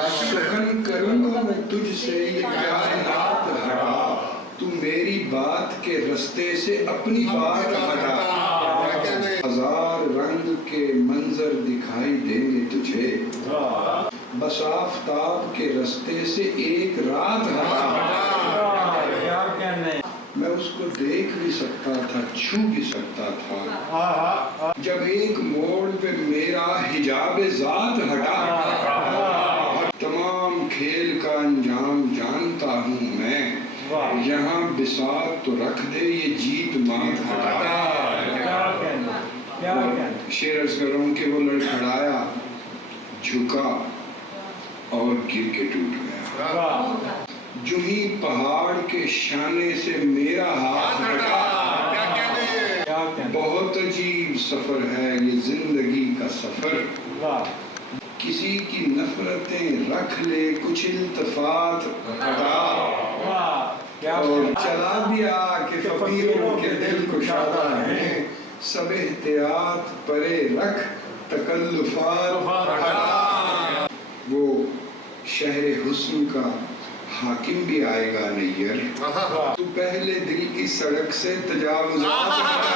سخن کروں گا میں تجھ سے یہ کائنات ہٹا، تو میری بات کے رستے سے اپنی بات ہٹا، ہزار رنگ کے منظر دکھائی دیں گے تجھے، بس آفتاب کے رستے سے ایک رات ہٹا۔ میں اس کو دیکھ بھی سکتا تھا، چھو بھی سکتا تھا، جب ایک موڑ پہ میرا حجاب ذات ہٹا، تمام کھیل کا انجام جانتا ہوں میں، یہاں بساط تو رکھ دے یہ جیت مات ہٹا۔ شعر عرض کر رہا ہوں کہ وہ لڑکھڑایا، جھکا اور گر کے ٹوٹ گیا، جو ہی پہاڑ کے شانے سے میرا ہاتھ ہٹا۔ بہت عجیب سفر ہے یہ زندگی کا سفر، کسی کی نفرتیں رکھ لے کچھ التفات ہٹا، اور چلا دیا کہ فقیروں کے دل کشادہ ہیں، سب احتیاط پرے رکھ تکلفات ہٹا۔ وہ شہر حسن کا حاکم بھی آئے گا نیر، تو پہلے دل کی سڑک سے تجاوزات ہٹا۔